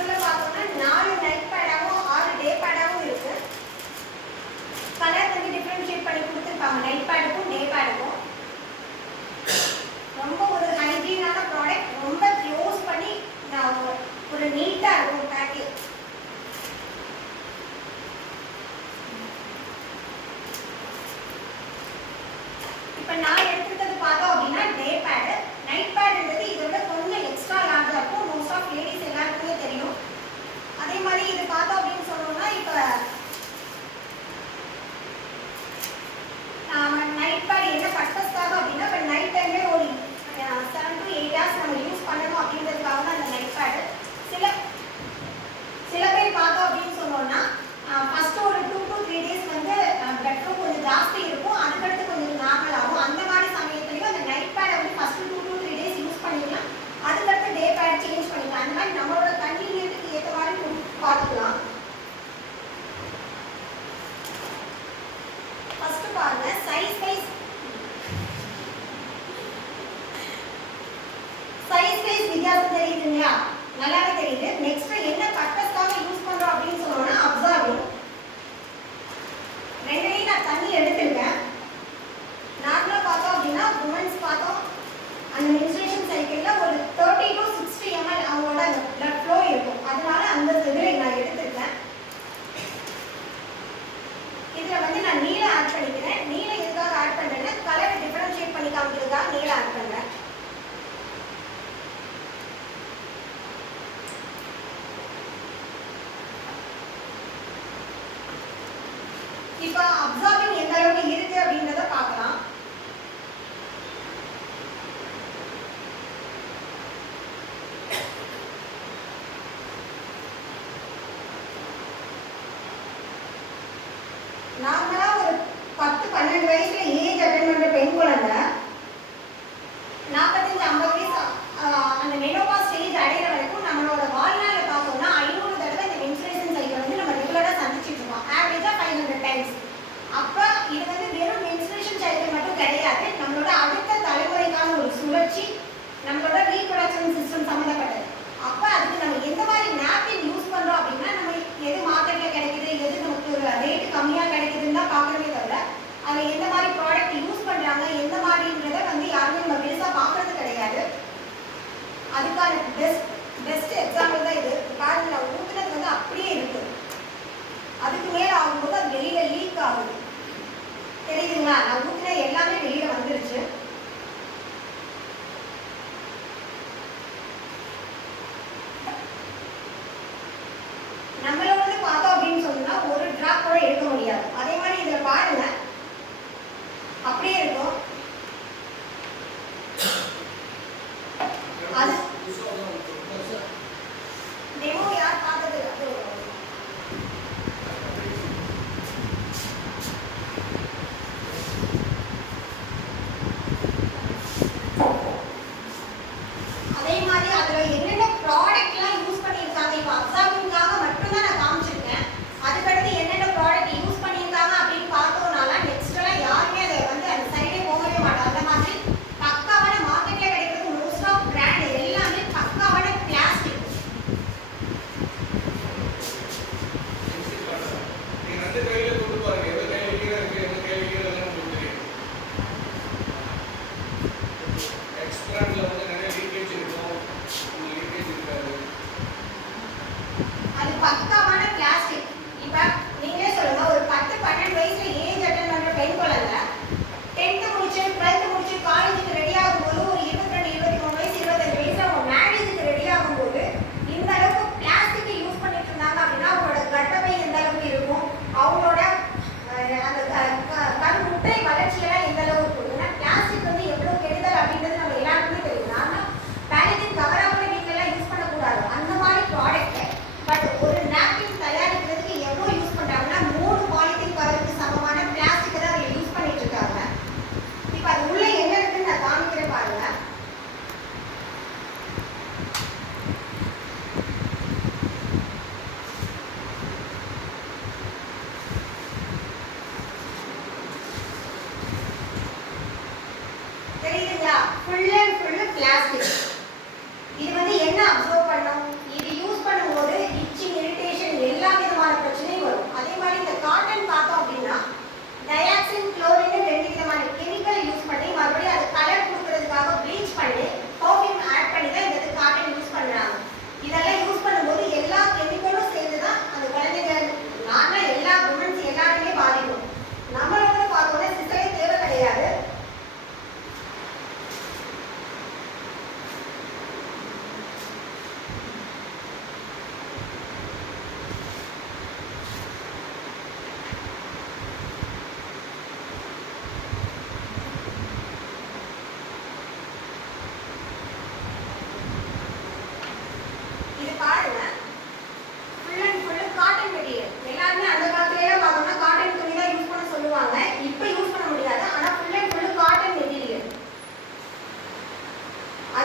பக்கத்துல பார்த்தோம்னா 4 நைட் பேடாவும் 6 டே பேடாவும் இருக்கு. கலர் வந்து டிஃபரன்ஷியேட் பண்ணி கொடுத்துருப்பாங்க நைட் பேடுக்கும் டே பேடுக்கும். ரொம்ப ஒரு ஹைஜீனான ப்ராடக்ட், ரொம்ப க்ளோஸ் பண்ணி ஒரு நீட்டா இருக்கும் பேக்கேஜ். இப்போ நான் எடுத்துக்கிட்டது பார்த்தோம் அப்படின்னா டே பேடு. நைட் பேடுன்றது இதை விட கொஞ்சம் எக்ஸ்ட்ரா லார்ஜாக இருக்கும். மோஸ்ட் ஆஃப் லேடிஸ் எல்லாருக்குமே தெரியும். அதே மாதிரி இது பார்த்தோம் அப்படின்னு சொன்னோம்னா இப்போ நைட் பேட் என்ன பர்பஸ்க்காக அப்படின்னா இப்போ நைட் டைம்லேயே ஒரு 7 to 8 hours நம்ம யூஸ் பண்ணணும் அப்படின்றதுக்காக தான் அந்த நைட் பேடு. சில பேர் பார்த்தோம் அப்படின்னு சொன்னோம்னா ஃபர்ஸ்ட் ஒரு 2 to 3 days வந்து பிளட் ஃப்ளோ கொஞ்சம் ஜாஸ்தி இருக்கும், அதுக்கடுத்து கொஞ்சம் நார்மல் ஆகும். அந்த மாதிரி சமயத்துலையும் அந்த நைட் பேடை வந்து ஃபர்ஸ்ட் 2 to 3 days யூஸ் பண்ணிக்கலாம், அதுக்கடுத்து டே பேட் சேஞ்ச் பண்ணிக்கலாம். அந்த மாதிரி நம்மளோட கன்வீனியன்ட்டுக்கு ஏற்ற மாதிரி பார்த்துக்கலாம். ஃபர்ஸ்ட் பாருங்க, சைஸ் வைஸ் வித்தியாசம் தெரியுது இல்லையா? நல்லாவே தெரியுது. நெக்ஸ்ட் என்ன பர்பஸ்க்காக யூஸ் பண்றோம் அப்படின்னு சொன்னோம்னா அப்சார்பிங். ரெண்டையும் நான் தண்ணி எடுத்துருக்கேன். நார்மலா பார்த்தோம் அப்படின்னா உமன்ஸ் பார்த்தோம் அந்த மென்ஸ்ட்ரேஷன் சைக்கிள்ல ஒரு 30 to 60 ml அவங்களோட பிளட் ஃப்ளோ இருக்கும். அதனால அந்த இதில் நான் எடுத்துருக்கேன். இதில் வந்து நான் நீலம் ஆட் பண்ணிக்கிறேன். நீலம் எதுக்காக ஆட் பண்ணுறேன்னா கலர் டிஃபரன்ஷியேட் பண்ணி காமிக்கிறதுக்காக நீலம் ஆட் பண்ணுறேன். இப்போ அப்சார்பிங் எந்த அளவுக்கு இருக்கு அப்படின்றத பார்க்கலாம். நார்மலா ஒரு 10-12 வயசுல ஏஜ் அட்டன் பண்ற பெண் குழந்தை 45-50 வயசு அந்த மெனோபாஸ் ஸ்டேஜ் அடையிற வரைக்கும் நம்மளோட வாழ்நாளை பார்த்தோம்னா 500 தடவை இந்த மென்ஸ்ட்ரேஷன் சைக்கிள் வந்து நம்ம ரெகுலரா சந்திச்சுட்டு இருக்கோம். ஆவரேஜா 500 டைம்ஸ். அப்ப இது வந்து வெறும் மென்ஸ்ட்ரேஷன் சைக்கிள் மட்டும் கிடையாது, நம்மளோட அடுத்த தலைமுறைக்கான ஒரு சுழற்சி, நம்மளோட ரீப்ரொடக்ஷன் சிஸ்டம் சம்மந்தப்பட்டது. அப்ப அதுக்கு நம்ம எந்த மாதிரி நாப்கின் யூஸ் பண்றோம் அப்படின்னா நம்ம எது மார்க்கெட்ல கிடைக்குது, எது நமக்கு ரேட்டு கம்மியா கிடைக்குதுன்னு தான் பார்க்கறதே தவிர அதுல எந்த மாதிரி ப்ராடக்ட் யூஸ் பண்றாங்க எந்த மாதிரின்றத வந்து யாருமே நம்ம பெருசா பார்க்கறது கிடையாது. அதுக்கான பெஸ்ட் எக்ஸாம்பிள் தான் இது. பாருங்க, நான் ஊத்துனது வந்து அப்படியே இருக்கு, அதுக்கு மேல ஆகும்போது அது வெளியில லீக் ஆகுது. தெரியுதுங்களா? நான் ஊத்துன எல்லாமே வெளியில வந்துருச்சு. நம்மளோட பார்த்தோம் அப்படின்னு சொன்னா ஒரு டிராப் கூட எடுக்க முடியாது. அதே மாதிரி இதுல பாருங்க அப்படியே இருக்கும். அது டெமோ யார் பார்த்தது? அதே மாதிரி அதுல என்னென்ன ப்ராடக்ட்லாம் யூஸ் பண்ணியிருக்காங்க, இப்போ அப்சார்பிங்காக மட்டும்தான் நான் காமிச்சிருக்கேன். அதுக்கடுத்து என்னென்ன ப்ராடக்ட் யூஸ் பண்ணியிருக்காங்க அப்படின்னு பார்த்தோம்னால நெக்ஸ்ட்லாம் யாருமே அதை வந்து அந்த சைடே போகவே மாட்டாங்க. அந்த மாதிரி பக்காவான மார்க்கெட்ல கிடைக்கிறது மோஸ்ட் ஆஃப் பிராண்ட் எல்லாமே பக்காவான பிளாஸ்டிக். எக்ஸ்பிராண்ட்ல வந்து நிறைய லீக்கேஜ் இருக்கும், லீக்கேஜ் இருக்காது.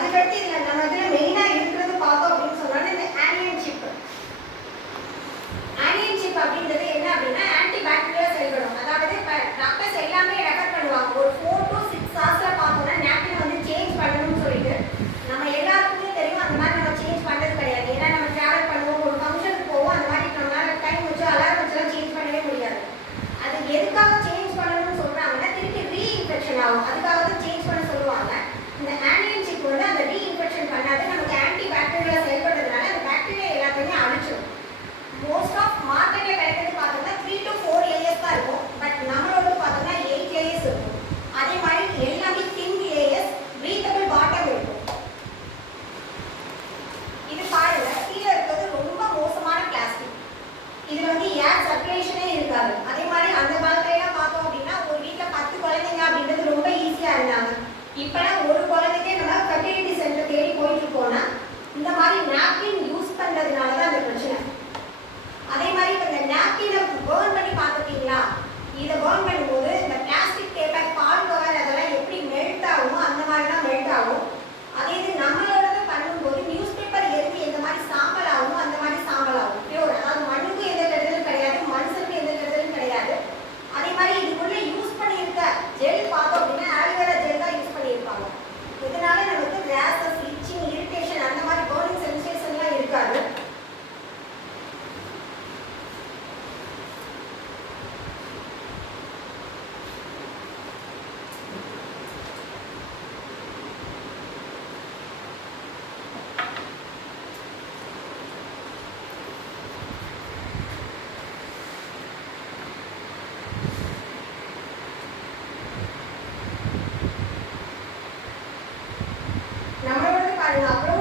அதுக்கடுத்து இதில் நம்ம இதில் மெயினாக இருக்கிறது பார்த்தோம் அப்படின்னு சொன்னாலும் இந்த ஆனியன் சிப். ஆனியன் சிப் அப்படின்றது என்ன அப்படின்னா ஆன்டி பாக்டீரியல் செயல்படும். அதாவது இப்போ டாக்டர்ஸ் எல்லாமே ரெஃபர் பண்ணுவாங்க ஒரு 4 to 6 ஹவர்ஸில் பார்த்தோம்னா நாப்கின் வந்து சேஞ்ச் பண்ணணும்னு சொல்லிட்டு. நம்ம எல்லாருக்குமே தெரியும் அந்த மாதிரி நம்ம சேஞ்ச் பண்ணுறது கிடையாது. ஏன்னா நம்ம ட்ராவல் பண்ணுவோம், ஒரு ஃபங்க்ஷனுக்கு போவோம், அந்த மாதிரி நம்மளால டைம் வச்சு அலாரம் வச்சுலாம் சேஞ்ச் பண்ணவே முடியாது. அது எதுக்காக சேஞ்ச் பண்ணணும்னு சொல்கிறாங்கன்னா திருப்பி ரீஇன்ஃபெக்ஷன் ஆகும், அதுக்காக தான் சேஞ்ச் பண்ண சொல்லுவாங்க. இந்த ஆனியன் சிப் வந்து அந்த ரீஇன்ஃபெக்ஷன் பண்ணாது, நமக்கு ஆன்டி பாக்டீரியல் செயல்படுறதுனால அந்த பாக்டீரியா எல்லாத்தையுமே அழிச்சிடும். மோஸ்ட் ஆஃப் மார்க்கெட்டில் கிடைக்கிறது பார்த்தோம்னா 3 to 4 லேயர்ஸ் தான் இருக்கும். பட் நம்மளோட பார்த்தோம்னா 8 லேயர்ஸ் இருக்கும். அதே மாதிரி எல்லாமே தின் லேயர்ஸ், பிரீத்தபிள் பாட்டம் இருக்கும். இது பாருங்க, கீழே இருக்கிறது ரொம்ப மோசமான பிளாஸ்டிக். இது வந்து ஏர் சர்க்குலேஷனே இருக்காது. அதே மாதிரி அந்த காலத்துலலாம் பார்த்தோம் அப்படின்னா ஒரு வீட்டில் 10 குழந்தைங்க அப்படின்றது ரொம்ப ஈஸியாக இருந்தாங்க. இப்போலாம் ஒரு குழந்தைக்கே நம்ம ஃபெர்டிலிட்டி சென்டர் தேடி போயிட்டு இருக்கோம்னா இந்த மாதிரி நாப்கின் யூஸ் பண்ணுறதுனால தான் அந்த பிரச்சனை. அதே மாதிரி இப்போ இந்த நாப்கினை பேர்ன் பண்ணி பார்த்துருக்கீங்களா? இதை பேர்ன் பண்ணும்போது இந்த பிளாஸ்டிக் பேப்பர், பால் கவர் அதெல்லாம் எப்படி மெல்ட் ஆகுமோ அந்த மாதிரி தான் மெல்ட் ஆகும். அதே இது நம்மளோட பண்ணும்போது நியூஸ் பேப்பர் எரிஞ்சு எந்த மாதிரி சாம்பல் ஆகுமோ அந்த மாதிரி சாம்பல் ஆகும். பியூர், அதாவது மண்ணுக்கும் எந்த கெடுதலும் கிடையாது, மனுஷனுக்கும் எந்த கெடுதலும் கிடையாது. அதே மாதிரி இதுக்குள்ளே யூஸ் பண்ணியிருக்க ஜெல் பார்த்தோம் அப்படின்னா ஆலிவேரா ஜெல் தான் யூஸ் பண்ணியிருப்பாங்க. இதனால நமக்கு ரேஷஸ், இச்சிங், இரிட்டேஷன் அந்த மாதிரி பேர்னிங் சென்சேஷன்லாம் இருக்காது. நம்மளோட பாருங்க, அப்புறம்